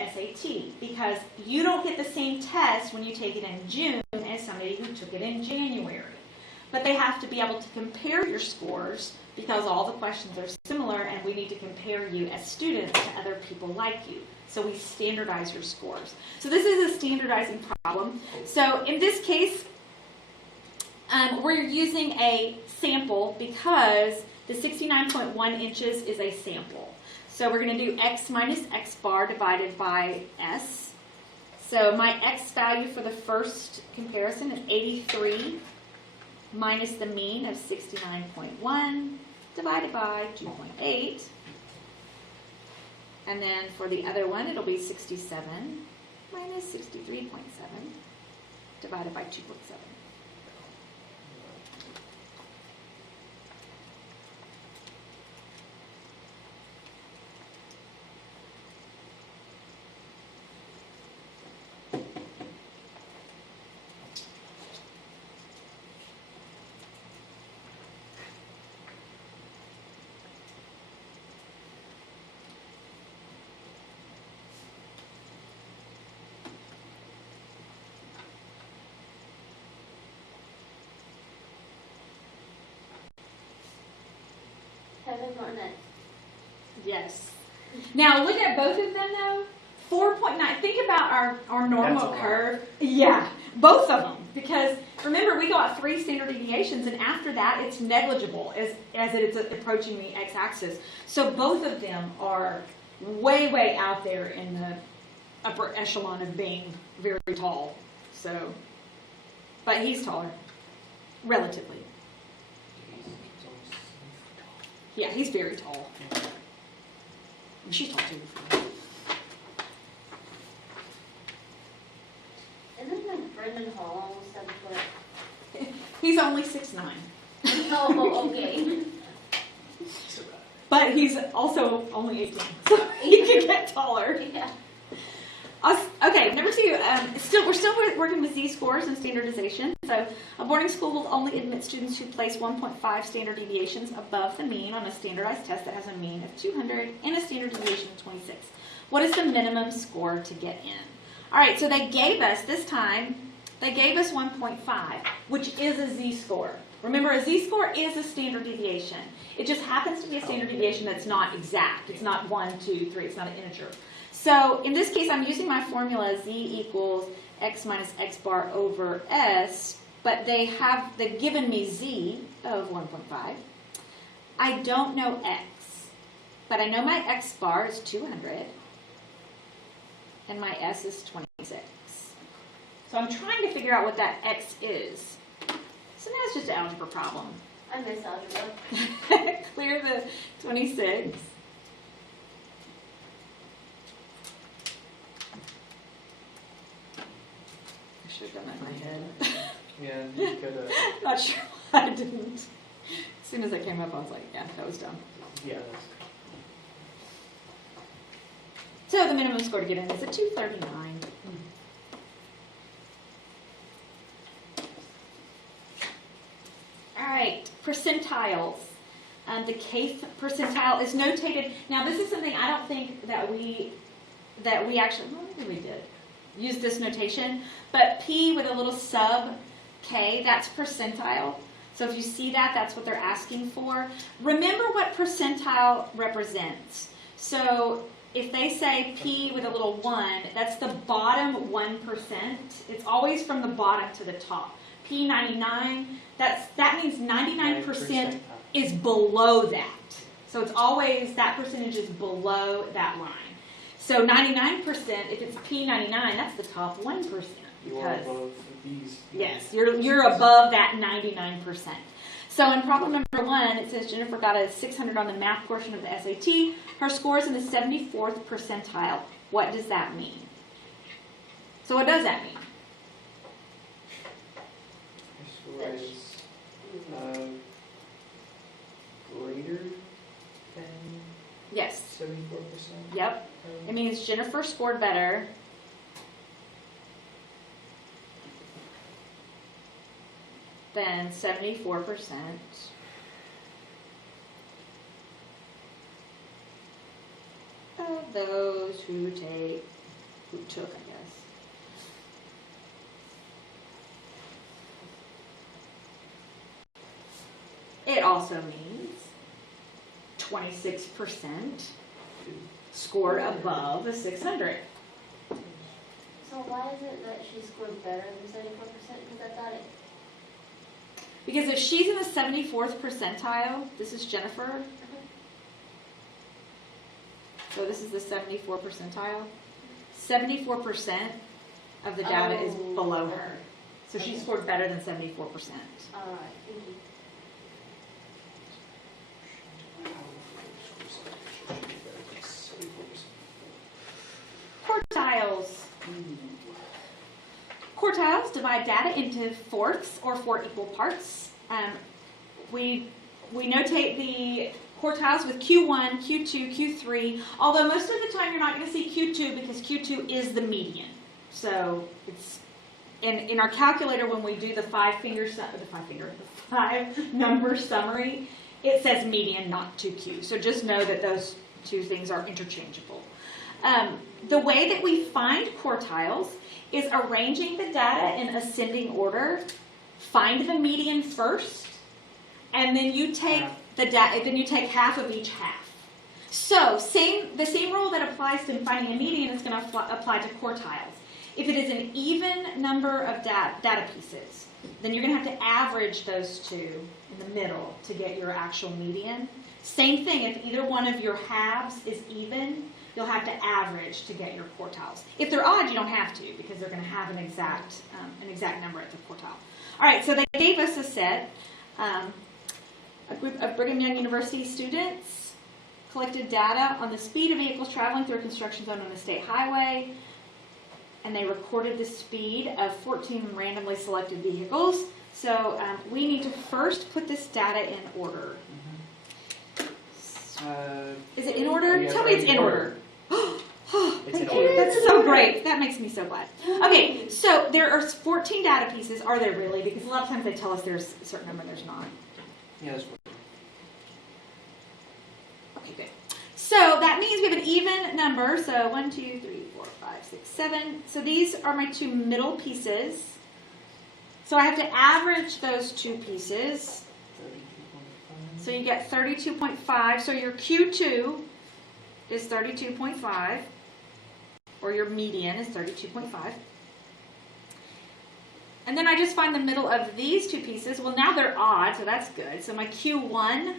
SAT, because you don't get the same test when you take it in June as somebody who took it in January. But they have to be able to compare your scores because all the questions are similar, and we need to compare you as students to other people like you. So we standardize your scores. So this is a standardizing problem. So in this case, we're using a sample because the 69.1 inches is a sample. So we're going to do x minus x bar divided by s. So my x value for the first comparison is 83 minus the mean of 69.1 divided by 2.8. And then for the other one, it'll be 67 minus 63.7 divided by 2.7. Yes. Now look at both of them though. 4.9. Think about our normal curve. Yeah, both of them. Because remember, we got 3 standard deviations, and after that, it's negligible as it's approaching the x-axis. So both of them are way, way out there in the upper echelon of being very tall. So, but he's taller, relatively. Yeah, he's very tall. And she's tall too. Isn't like Brendan Hall almost 7 foot? He's only 6'9". Oh, okay. But he's also only 18, so he can get taller. Yeah. Okay, number 2. We're still working with z-scores and standardization. So a boarding school will only admit students who place 1.5 standard deviations above the mean on a standardized test that has a mean of 200 and a standard deviation of 26. What is the minimum score to get in? All right, so they gave us, this time, they gave us 1.5, which is a z-score. Remember, a z-score is a standard deviation. It just happens to be a standard deviation that's not exact. It's not 1, 2, 3. It's not an integer. So in this case, I'm using my formula z equals x minus x bar over s, but they've given me z of 1.5. I don't know x, but I know my x bar is 200, and my s is 26. So I'm trying to figure out what that x is. So now it's just an algebra problem. I miss algebra. Clear the 26. I should have done that in my head. Yeah, you could have. Not sure why I didn't. As soon as I came up, I was like, yeah, that was dumb. Yeah. So the minimum score to get in is a 239. All right, percentiles. The kth percentile is notated. Now, this is something I don't think that we actually, well, maybe we did use this notation, but P with a little sub K, that's percentile. So if you see that, that's what they're asking for. Remember what percentile represents. So if they say P with a little 1, that's the bottom 1%. It's always from the bottom to the top. P99, that means 99% is below that. So it's always, that percentage is below that line. So 99%, if it's P99, that's the top 1%. You are above these. Yes, you're above that 99%. So in problem number 1, it says Jennifer got a 600 on the math portion of the SAT. Her score is in the 74th percentile. What does that mean? So what does that mean? Your score is greater than Yes. 74%. Yep. It means Jennifer scored better than 74% of those who take who took, I guess. It also means 26% scored above a 600. So why is it that she scored better than 74%? Because I thought it. Because if she's in the 74th percentile, this is Jennifer. So this is the 74 percentile. 74% of the data is below her. So she scored better than 74%. All right. Thank you. Quartiles. Quartiles divide data into fourths or 4 equal parts. We notate the quartiles with Q1, Q2, Q3, although most of the time you're not going to see Q2 because Q2 is the median. So it's in our calculator when we do the 5-number summary, it says median, not 2Q. So just know that those two things are interchangeable. The way that we find quartiles is arranging the data in ascending order. Find the median first, and then you take then you take half of each half. So the same rule that applies to finding a median is going to apply to quartiles. If it is an even number of data pieces, then you're going to have to average those two in the middle to get your actual median. Same thing, if either one of your halves is even, you'll have to average to get your quartiles. If they're odd, you don't have to because they're going to have an exact number at the quartile. All right, so they gave us a set. A group of Brigham Young University students collected data on the speed of vehicles traveling through a construction zone on a state highway, and they recorded the speed of 14 randomly selected vehicles. So we need to first put this data in order. Is it in order? Yeah, Tell me it's in order. Thank you. That's so great. That makes me so glad. Okay, so there are 14 data pieces. Are there really? Because a lot of times they tell us there's a certain number, there's not. Yeah, that's right. Okay, good. So that means we have an even number. So 1, 2, 3, 4, 5, 6, 7. So these are my two middle pieces. So I have to average those two pieces. 32.5. So you get 32.5. So your Q2 is 32.5. Or your median is 32.5. And then I just find the middle of these two pieces. Well, now they're odd, so that's good. So my Q1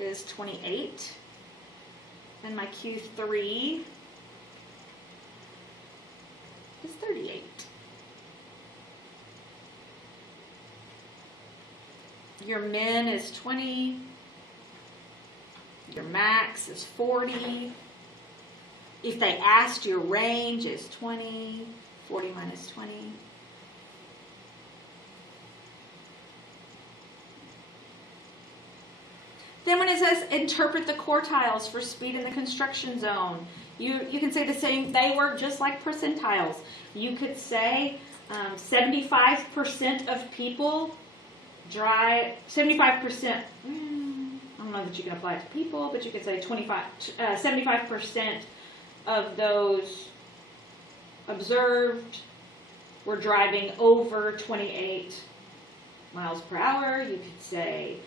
is 28. And my Q3 is 38. Your min is 20. Your max is 40. If they asked, your range is 20. 40 minus 20. Then when it says interpret the quartiles for speed in the construction zone, you can say the same. They work just like percentiles. You could say 75% of people drive, 75%, I don't know that you can apply it to people, but you could say 75% of those observed were driving over 28 miles per hour. You could say,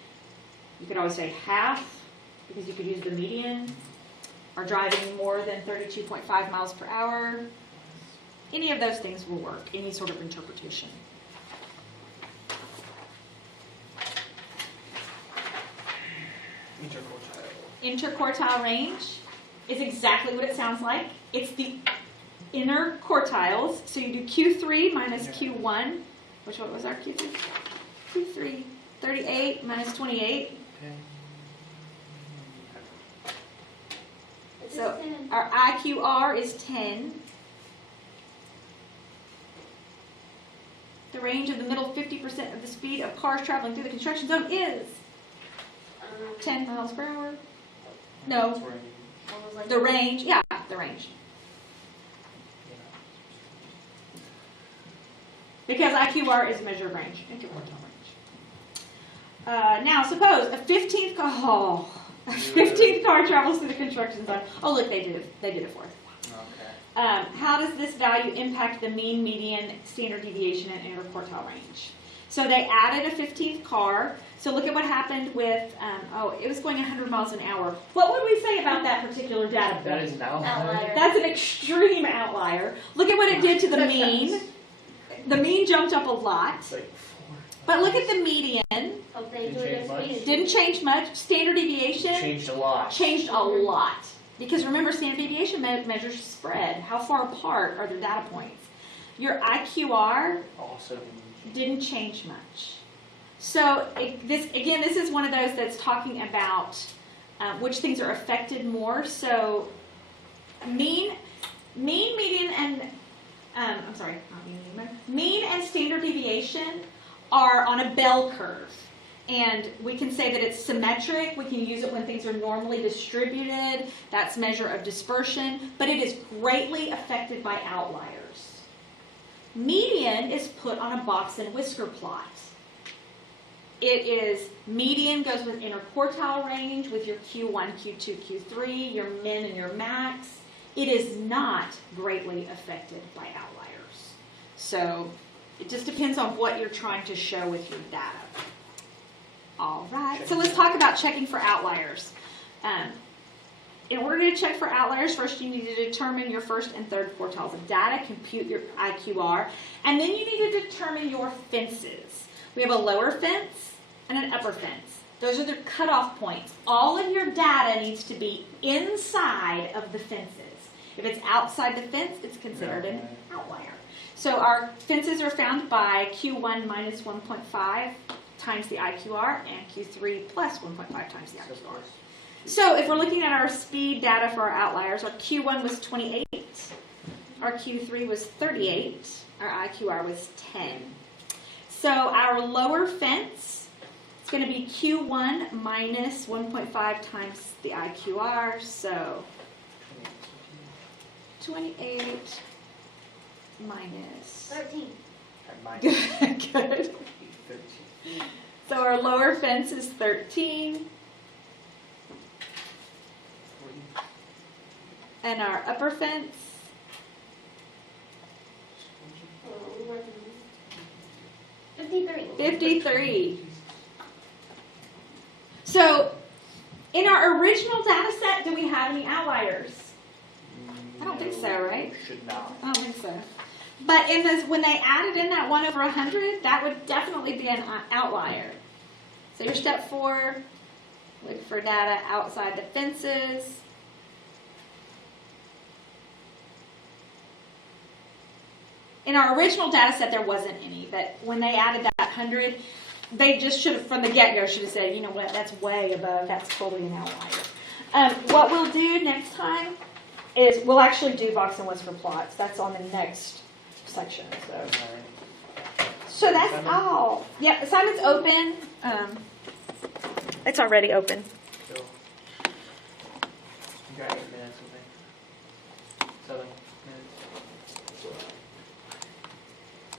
you could always say half, because you could use the median, are driving more than 32.5 miles per hour. Any of those things will work, any sort of interpretation. Interquartile range is exactly what it sounds like. It's the inner quartiles. So you do Q3 minus Q1, which what was our Q3? Q3, 38 minus 28. So our IQR is 10. The range of the middle 50% of the speed of cars traveling through the construction zone is 10 miles per hour. No, the range, yeah, the range. Because IQR is a measure of range, interquartile range. Now, suppose a 15th car travels through the construction zone. Oh, look, they did it for us. how does this value impact the mean, median, standard deviation, and interquartile range? So they added a 15th car. So look at what happened with, it was going 100 miles an hour. What would we say about that particular data point? That is an outlier. Outlier. That's an extreme outlier. Look at what it did to the mean. The mean jumped up a lot. It's like 4. But look at the median. Oh, thank you. Didn't change much. Didn't change much. Standard deviation Changed a lot. changed a lot. Because remember, standard deviation measures spread. How far apart are the data points? Your IQR Also didn't change much. So this is one of those that's talking about which things are affected more. So mean, median, and mean and standard deviation are on a bell curve. And we can say that it's symmetric. We can use it when things are normally distributed. That's measure of dispersion. But it is greatly affected by outliers. Median is put on a box and whisker plot. It is, median goes with interquartile range with your Q1, Q2, Q3, your min and your max. It is not greatly affected by outliers. So it just depends on what you're trying to show with your data. All right, so let's talk about checking for outliers. In order to check for outliers, first you need to determine your first and third quartiles of data, compute your IQR, and then you need to determine your fences. We have a lower fence and an upper fence. Those are the cutoff points. All of your data needs to be inside of the fences. If it's outside the fence, it's considered an outlier. So our fences are found by Q1 minus 1.5 times the IQR and Q3 plus 1.5 times the IQR. So if we're looking at our speed data for our outliers, our Q1 was 28, our Q3 was 38, our IQR was 10. So our lower fence is going to be Q1 minus 1.5 times the IQR, so 28 minus 13. Good. Good. So our lower fence is 13. And our upper fence, 53. 53. So in our original data set, do we have any outliers? I don't think so, right? Should not. I don't think so. But in this, when they added in that 1 over 100, that would definitely be an outlier. So your step 4, look for data outside the fences. In our original data set, there wasn't any, but when they added that 100, they just should have, from the get-go, should have said, you know what, that's way above, that's totally an outlier. What we'll do next time is we'll actually do box and whisker plots. That's on the next section. So that's all. Yep, assignment's open. It's already open.